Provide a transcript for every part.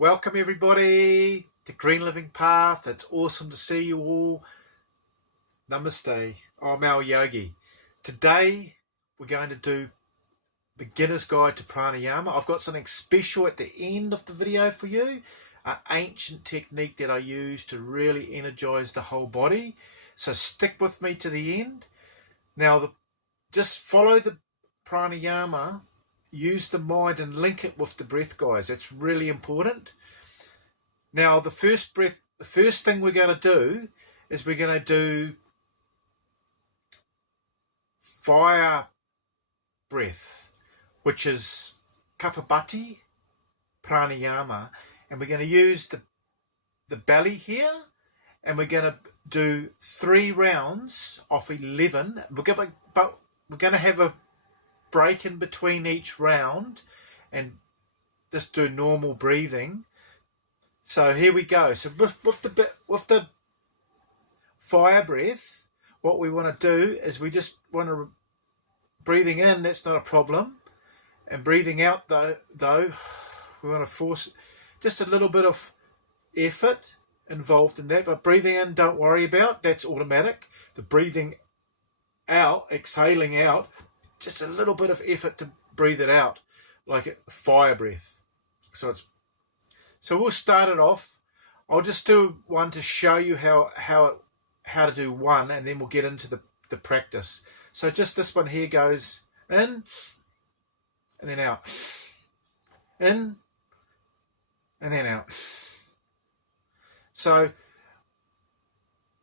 Welcome everybody to Green Living Path. It's awesome to see you all. Namaste. I'm Alyogi. Today we're going to do Beginner's Guide to Pranayama. I've got something special at the end of the video for you. An ancient technique that I use to really energize the whole body. So stick with me to the end. Now just follow the pranayama. Use the mind and link it with the breath, guys. That's really important. Now, the first thing we're going to do is we're going to do fire breath, which is Kapalbhati Pranayama. And we're going to use the belly here, and we're going to do 3 rounds of 11. But we're going to have a break in between each round and just do normal breathing. So here we go. So with the fire breath, what we want to do is we just want to breathing in, that's not a problem, and breathing out though we want to force just a little bit of effort involved in that. But breathing in, don't worry about, that's automatic. The breathing out, exhaling out, just a little bit of effort to breathe it out, like a fire breath. So we'll start it off. I'll just do one to show you how to do one, and then we'll get into the practice. So just this one here goes in and then out, in and then out. So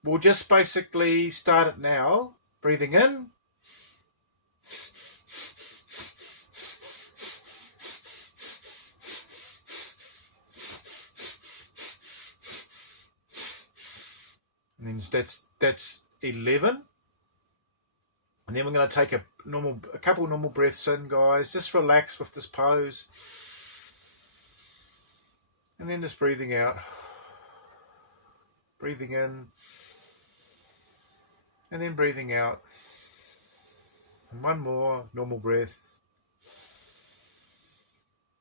we'll just basically start it now, breathing in. And then that's 11. And then we're going to take a couple normal breaths in, guys. Just relax with this pose. And then just breathing out. Breathing in. And then breathing out. And one more normal breath.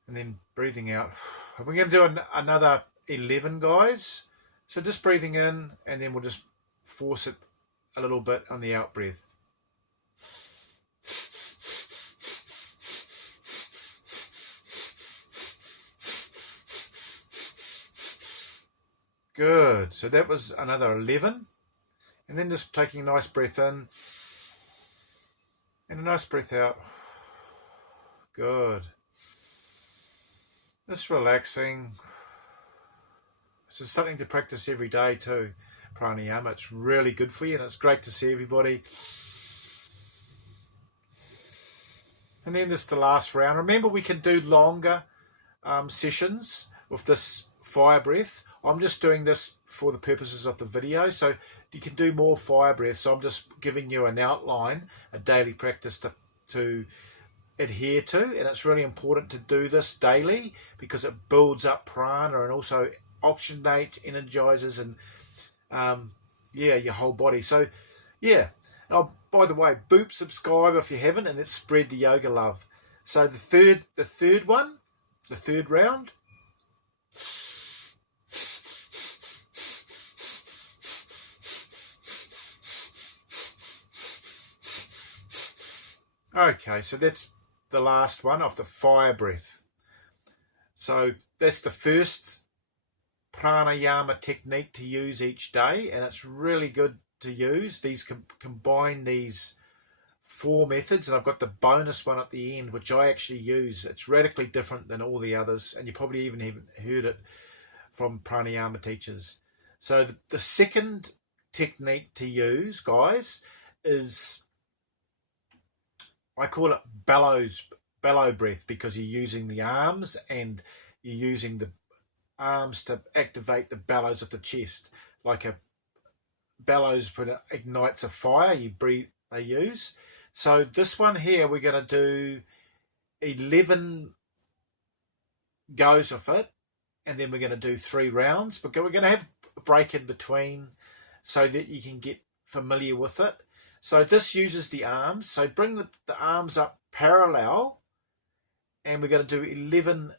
And then breathing out. We're going to do another 11, guys. So just breathing in, and then we'll just force it a little bit on the out breath. Good. So that was another 11. And then just taking a nice breath in and a nice breath out. Good. Just relaxing. This is something to practice every day too, pranayama. It's really good for you, and it's great to see everybody. And then this is the last round. Remember, we can do longer sessions with this fire breath. I'm just doing this for the purposes of the video, so you can do more fire breath. So I'm just giving you an outline, a daily practice to adhere to, and it's really important to do this daily because it builds up prana and also oxygenates, energizes, and your whole body. So yeah. Oh, by the way, boop, subscribe if you haven't, and let's spread the yoga love. So the third round. Okay, so that's the last one of the fire breath. So that's the first pranayama technique to use each day, and it's really good to use. These combine these 4 methods, and I've got the bonus one at the end, which I actually use. It's radically different than all the others, and you probably even haven't heard it from pranayama teachers. So the second technique to use, guys, is, I call it bellow breath, because you're using the arms and you're using the arms to activate the bellows of the chest, like a bellows ignites a fire. They use. So this one here, we're going to do 11 goes of it, and then we're going to do 3 rounds. But we're going to have a break in between so that you can get familiar with it. So this uses the arms. So bring the arms up parallel, and we're going to do 11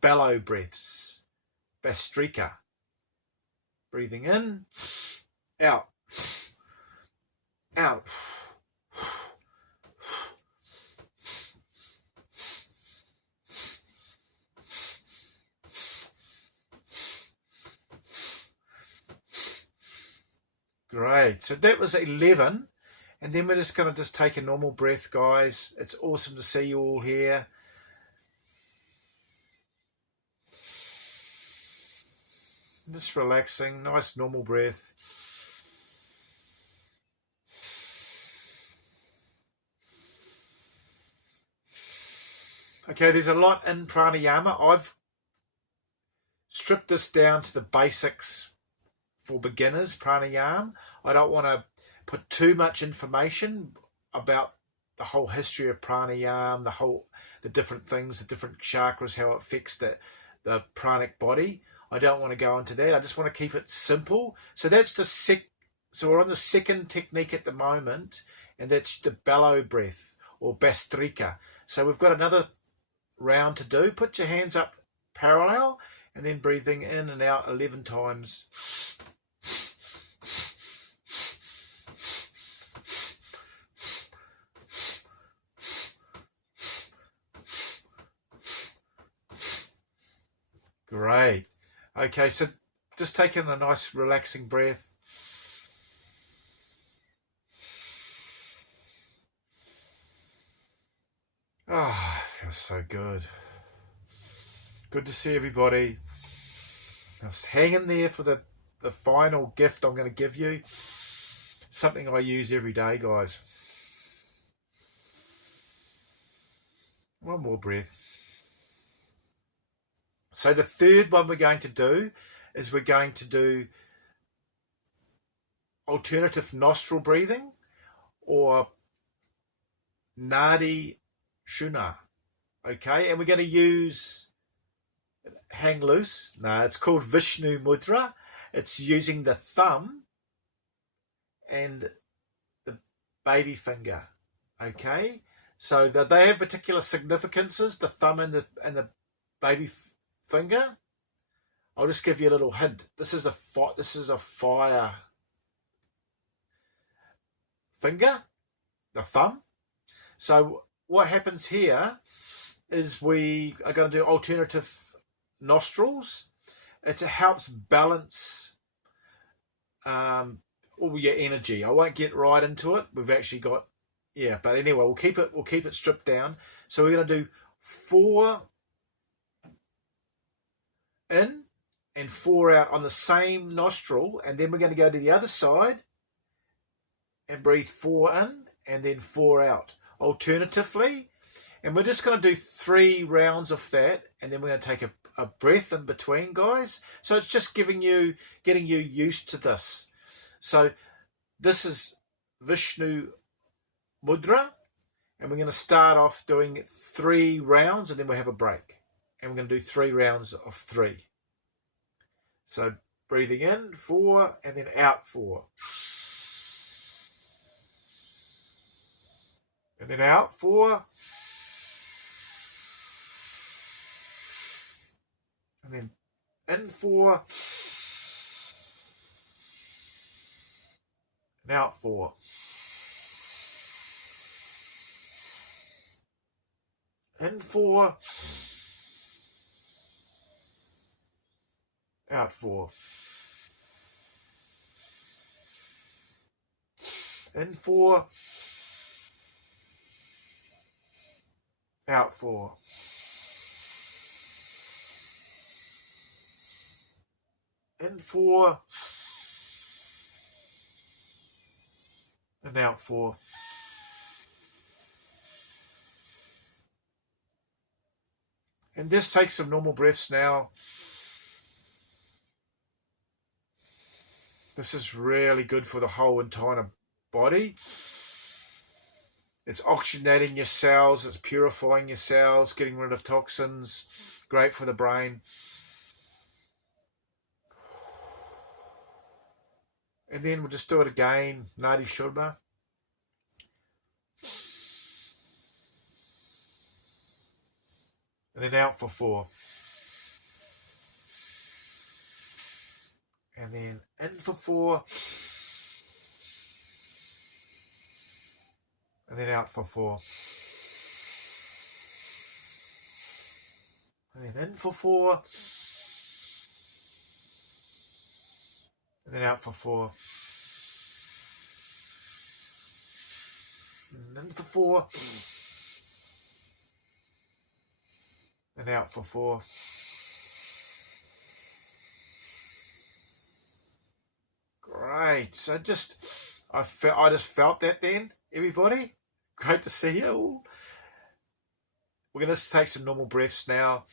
bellow breaths. Bhastrika. Breathing in, out, out. Great. So that was 11. And then we're just going to take a normal breath, guys. It's awesome to see you all here. Just relaxing. Nice normal breath. Okay, there's a lot in pranayama. I've stripped this down to the basics for beginners, pranayama. I don't want to put too much information about the whole history of pranayama, the different things, the different chakras, how it affects the pranic body. I don't want to go into that. I just want to keep it simple. So that's so we're on the second technique at the moment, and that's the bellow breath or Bhastrika. So we've got another round to do. Put your hands up parallel and then breathing in and out 11 times. Great. Okay, so just taking a nice relaxing breath. Ah, it feels so good. Good to see everybody. Just hang in there for the final gift I'm going to give you. Something I use every day, guys. One more breath. So the third one we're going to do is we're going to do alternative nostril breathing or Nadi Shodhan. Okay, and we're going to use hang loose. No, it's called Vishnu Mudra. It's using the thumb and the baby finger. Okay, so they have particular significances. The thumb and the baby finger. I'll just give you a little hint. This is a fire finger, the thumb. So what happens here is we are going to do alternative nostrils. It helps balance all your energy. I won't get right into it. We've actually got but anyway, we'll keep it stripped down. So we're going to do 4 in and 4 out on the same nostril, and then we're going to go to the other side and breathe 4 in and then 4 out alternatively, and we're just going to do 3 rounds of that, and then we're going to take a breath in between, guys. So it's just getting you used to this. So this is Vishnu Mudra, and we're going to start off doing 3 rounds, and then we'll have a break, and we're going to do 3 rounds of 3. So breathing in 4 and then out 4. And then out 4. And then in 4. And out 4. In 4. Out 4. In 4. Out 4. In 4. And out 4. And this takes some normal breaths now. This is really good for the whole entire body. It's oxygenating your cells, it's purifying your cells, getting rid of toxins. Great for the brain. And then we'll just do it again, Nadi Shodhan. And then out for 4. and then in for 4, and then out for 4, and then in for 4, and then out for 4, and in for 4, and out for 4. Great. So I just felt that then, everybody. Great to see you all. We're going to take some normal breaths now.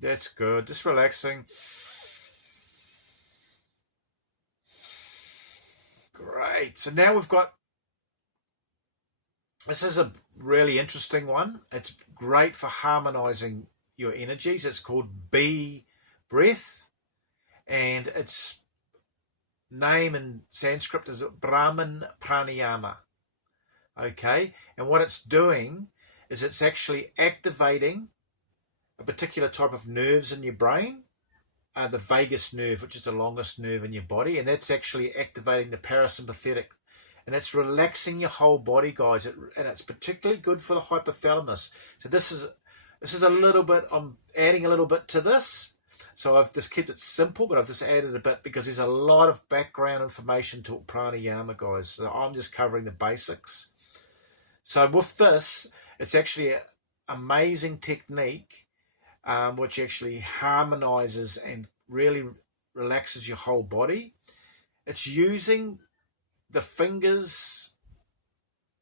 That's good. Just relaxing. Great. So now we've got, this is a really interesting one. It's great for harmonizing your energies. It's called B breath, and its name in Sanskrit is Bhramari Pranayama. Okay, and what it's doing is it's actually activating a particular type of nerves in your brain, the vagus nerve, which is the longest nerve in your body, and that's actually activating the parasympathetic, and it's relaxing your whole body, guys, and it's particularly good for the hypothalamus. So this is a little bit, I'm adding a little bit to this, so I've just kept it simple, but I've just added a bit because there's a lot of background information to pranayama, guys, so I'm just covering the basics. So with this, it's actually an amazing technique which actually harmonizes and really relaxes your whole body. It's using the fingers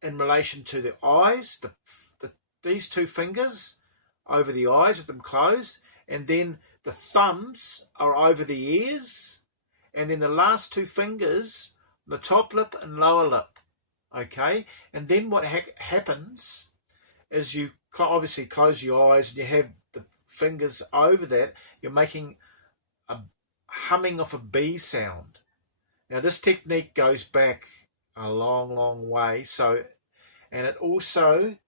in relation to the eyes, these two fingers over the eyes with them closed, and then the thumbs are over the ears, and then the last two fingers, the top lip and lower lip. Okay, and then what happens is you obviously close your eyes and you have the fingers over that. You're making a humming of a bee sound. Now this technique goes back a long, long way. So, and it also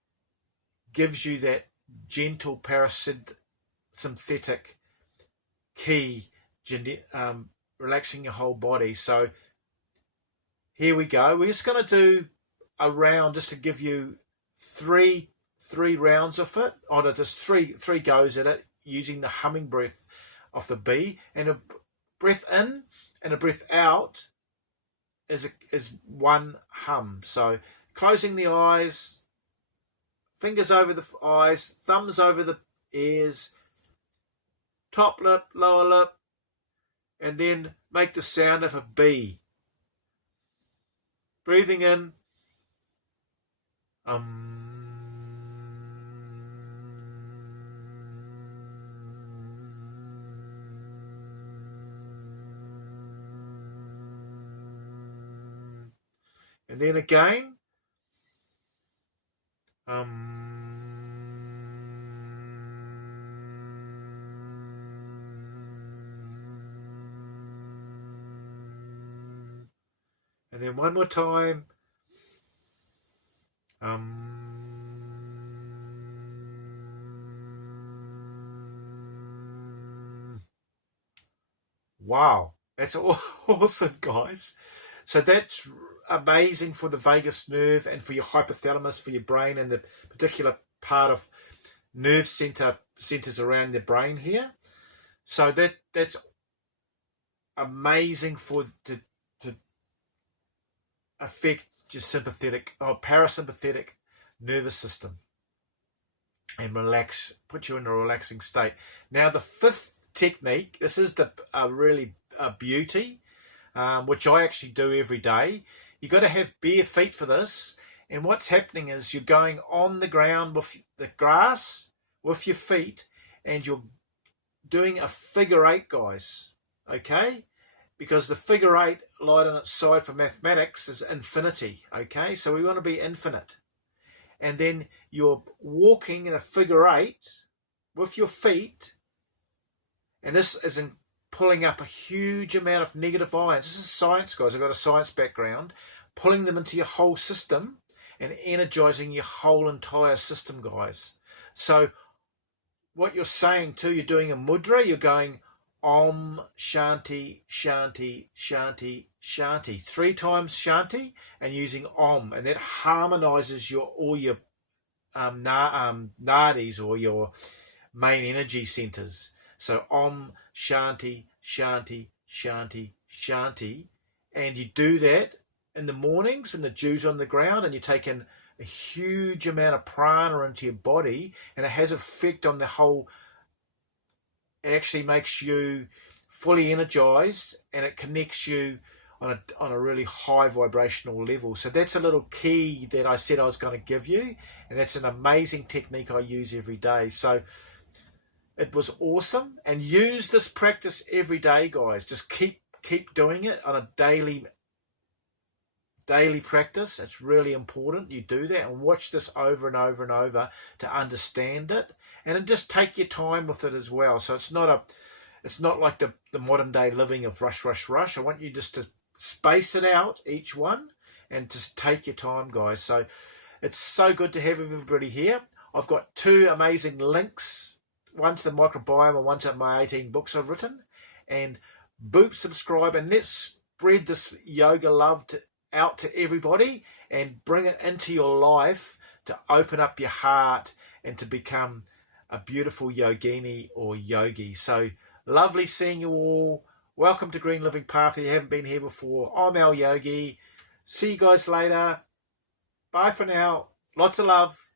gives you that gentle parasympathetic key, relaxing your whole body. So here we go. We're just going to do a round just to give you three rounds of it, or just three goes at it, using the humming breath of the bee, and a breath in and a breath out is one hum. So closing the eyes, fingers over the eyes, thumbs over the ears, top lip, lower lip, and then make the sound of a bee. Breathing in, and then again, and then one more time, wow, that's awesome, guys. So that's amazing for the vagus nerve and for your hypothalamus, for your brain, and the particular part of nerve centers around the brain here. So that's amazing to affect your sympathetic or parasympathetic nervous system and put you in a relaxing state. Now the fifth technique, this is the really beauty, which I actually do every day. You got to have bare feet for this, and what's happening is you're going on the ground with the grass with your feet, and you're doing a figure eight, guys. Okay, because the figure eight, light on its side for mathematics, is infinity. Okay, so we want to be infinite, and then you're walking in a figure eight with your feet, and this is pulling up a huge amount of negative ions. This is science, guys. I've got a science background. Pulling them into your whole system and energizing your whole entire system, guys. So what you're saying too, you're doing a mudra, you're going Om Shanti Shanti Shanti Shanti 3 times Shanti, and using Om, and that harmonizes all your nadis, or your main energy centers. So Om Shanti Shanti Shanti Shanti, and you do that in the mornings when the dew's on the ground, and you take in a huge amount of prana into your body, and it has effect on the whole. It actually makes you fully energized, and it connects you on a really high vibrational level. So that's a little key that I said I was going to give you, and that's an amazing technique I use every day. So it was awesome, and use this practice every day, guys. Just keep doing it on a daily practice. It's really important you do that, and watch this over and over and over to understand it, and just take your time with it as well. So it's not like the modern day living of rush. I want you just to space it out, each one, and just take your time, guys. So it's so good to have everybody here. I've got 2 amazing links, one to the microbiome and one to my 18 books I've written. And boop, subscribe, and let's spread this yoga love out to everybody, and bring it into your life to open up your heart and to become a beautiful yogini or yogi. So lovely seeing you all. Welcome to Green Living Path if you haven't been here before. I'm Alyogi. See you guys later. Bye for now. Lots of love.